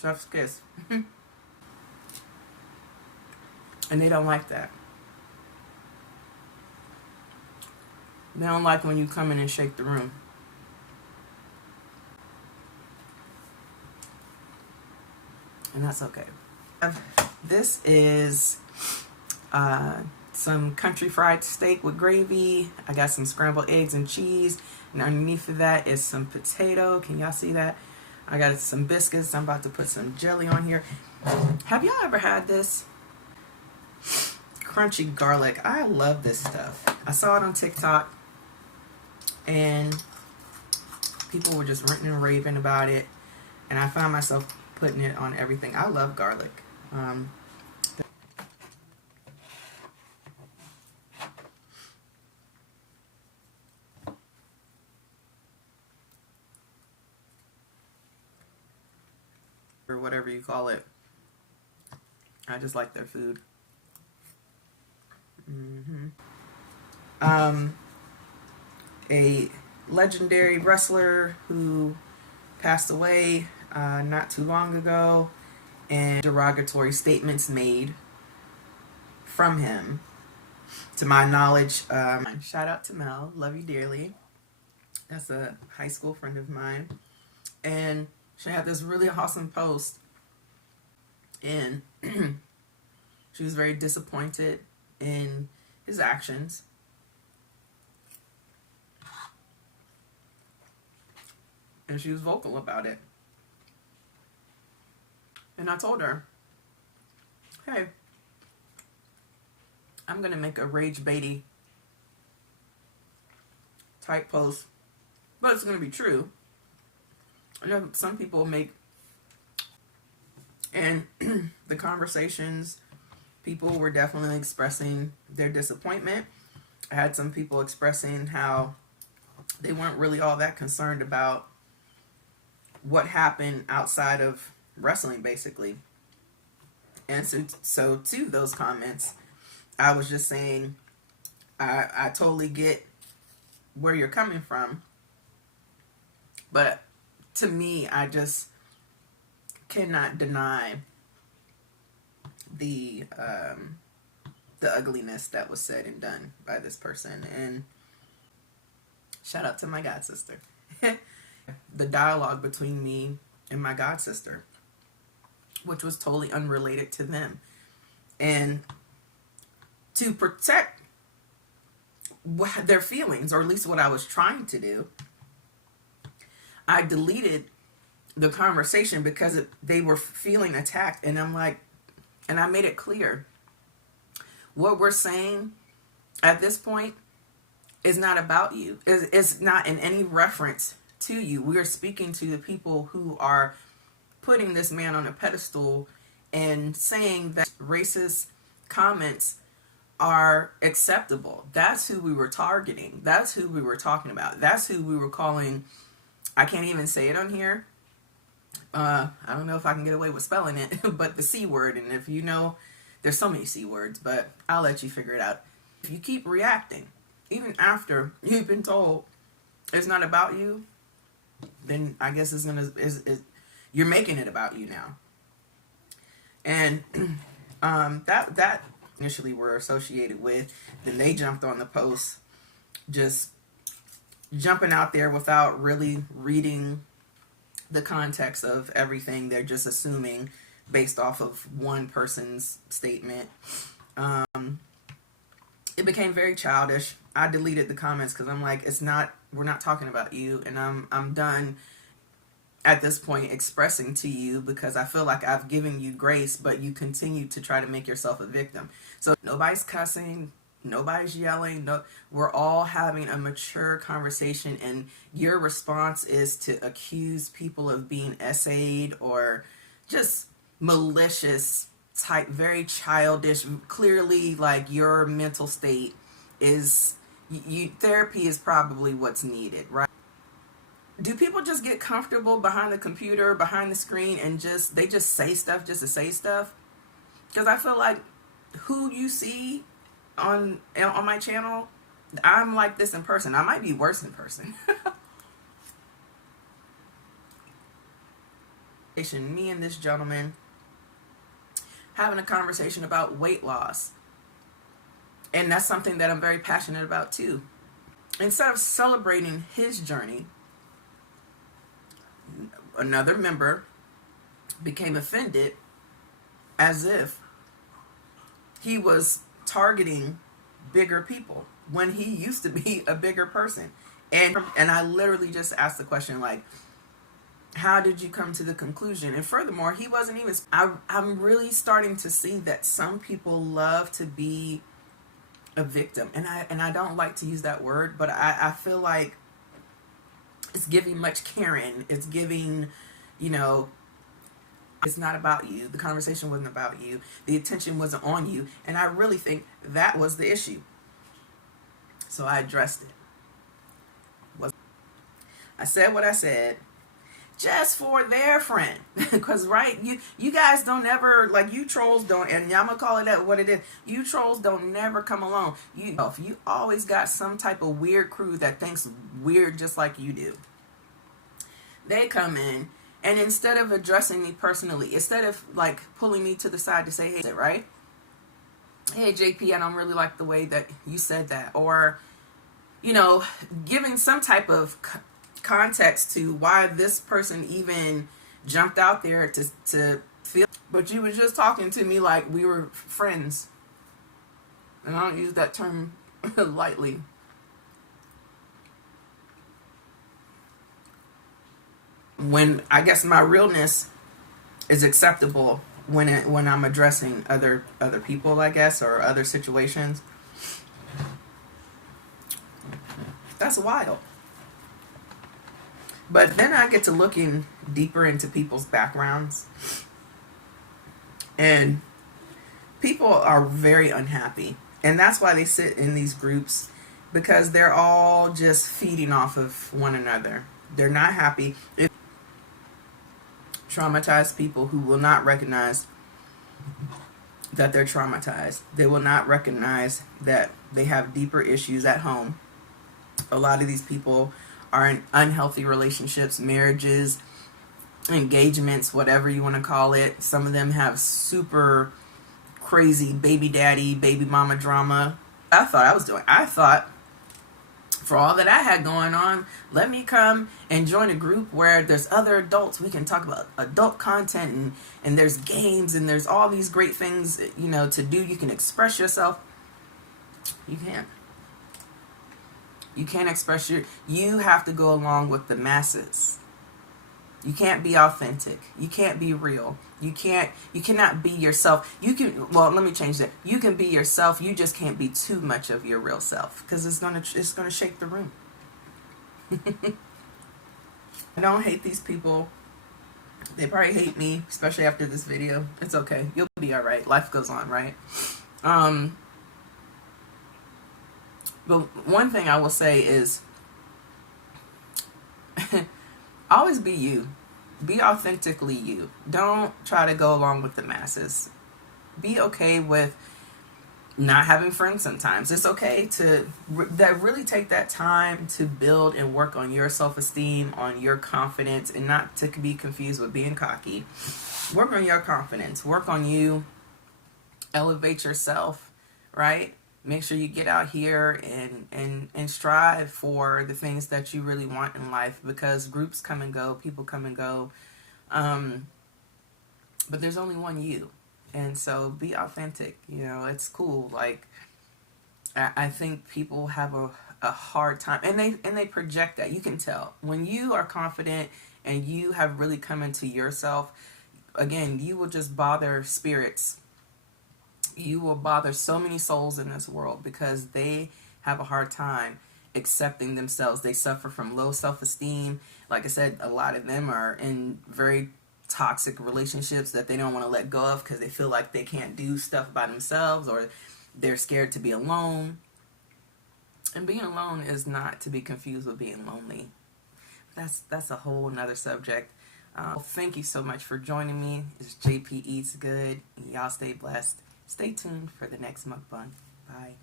Chef's kiss. And they don't like that. They don't like when you come in and shake the room. And that's okay. This is some country fried steak with gravy. I got some scrambled eggs and cheese. And underneath of that is some potato. Can y'all see that? I got some biscuits. I'm about to put some jelly on here. Have y'all ever had this? Crunchy garlic. I love this stuff. I saw it on TikTok and people were just ranting and raving about it. And I found myself putting it on everything. I love garlic. Or whatever you call it. I just like their food. A legendary wrestler who passed away not too long ago, and derogatory statements made from him. To my knowledge, shout out to Mel, love you dearly. That's a high school friend of mine, and she had this really awesome post, and she was very disappointed in his actions. And she was vocal about it. And I told her, hey, I'm going to make a rage baity type post, but it's going to be true. I know some people make, and the conversations, people were definitely expressing their disappointment. I had some people expressing how they weren't really all that concerned about what happened outside of wrestling, basically. And so to those comments, I was just saying, I totally get where you're coming from, but to me, I just cannot deny the ugliness that was said and done by this person. And shout out to my god sister. The dialogue between me and my god sister, which was totally unrelated to them, and to protect their feelings, or at least what I was trying to do, I deleted the conversation because they were feeling attacked. And I'm like, and I made it clear, what we're saying at this point is not about you. It's not in any reference to you. We are speaking to the people who are putting this man on a pedestal and saying that racist comments are acceptable. That's who we were targeting. That's who we were talking about. That's who we were calling, I can't even say it on here. I don't know if I can get away with spelling it, but the C word. And if you know, there's so many C words, but I'll let you figure it out. If you keep reacting, even after you've been told it's not about you, then I guess you're making it about you now. And that initially were associated with, then they jumped on the post, just jumping out there without really reading the context of everything. They're just assuming based off of one person's statement. It became very childish. I deleted the comments because I'm like, we're not talking about you, and I'm done at this point expressing to you, because I feel like I've given you grace, but you continue to try to make yourself a victim. So nobody's cussing, nobody's yelling, no, we're all having a mature conversation, and your response is to accuse people of being essayed or just malicious type, very childish. Clearly, like, your mental state is, therapy is probably what's needed, right? Do people just get comfortable behind the computer, behind the screen, and they just say stuff just to say stuff? Because I feel like who you see on my channel, I'm like this in person. I might be worse in person. Me and this gentleman having a conversation about weight loss. And that's something that I'm very passionate about too. Instead of celebrating his journey, another member became offended as if he was targeting bigger people when he used to be a bigger person. And I literally just asked the question, like, how did you come to the conclusion? And furthermore, he wasn't even, I'm really starting to see that some people love to be a victim. And I don't like to use that word, but I feel like it's giving much Karen. It's giving, you know, it's not about you. The conversation wasn't about you. The attention wasn't on you. And I really think that was the issue. So I addressed it. I said what I said just for their friend. Because, right, you guys don't ever, like, you trolls don't, and I'm going to call it what it is. You trolls don't never come alone. You always got some type of weird crew that thinks weird just like you do. They come in, and instead of addressing me personally, instead of, like, pulling me to the side to say, hey, right? Hey, JP, I don't really like the way that you said that. Or, you know, giving some type of context to why this person even jumped out there to feel. But you were just talking to me like we were friends. And I don't use that term lightly. When I guess my realness is acceptable when I'm addressing other people, I guess, or other situations. That's wild. But then I get to looking deeper into people's backgrounds. And people are very unhappy. And that's why they sit in these groups, because they're all just feeding off of one another. They're not happy. Traumatized people who will not recognize that they're traumatized. They will not recognize that they have deeper issues at home. A lot of these people are in unhealthy relationships, marriages, engagements, whatever you want to call it. Some of them have super crazy baby daddy, baby mama drama. I thought for all that I had going on, let me come and join a group where there's other adults. We can talk about adult content, and there's games, and there's all these great things, you know, to do. You can express yourself. You can't. You can't express you have to go along with the masses. You can't be authentic. You can't be real. You cannot be yourself. Let me change that. You can be yourself. You just can't be too much of your real self, because it's gonna shake the room. I don't hate these people. They probably hate me, especially after this video. It's okay. You'll be all right. Life goes on, right? But one thing I will say is always be you. Be authentically you. Don't try to go along with the masses. Be okay with not having friends sometimes. It's okay to really take that time to build and work on your self-esteem, on your confidence, and not to be confused with being cocky. Work on your confidence. Work on you. Elevate yourself, right? Make sure you get out here and strive for the things that you really want in life, because groups come and go, people come and go, but there's only one you. And so be authentic. You know, it's cool. Like, I think people have a hard time, and they project that. You can tell when you are confident and you have really come into yourself. Again, you will just bother spirits. You will bother so many souls in this world, because they have a hard time accepting themselves. They suffer from low self-esteem. Like I said, a lot of them are in very toxic relationships that they don't want to let go of, because they feel like they can't do stuff by themselves, or they're scared to be alone. And being alone is not to be confused with being lonely. That's a whole nother subject. Thank you so much for joining me. It's JP Eats Good. Y'all stay blessed. Stay tuned for the next mukbang. Bye.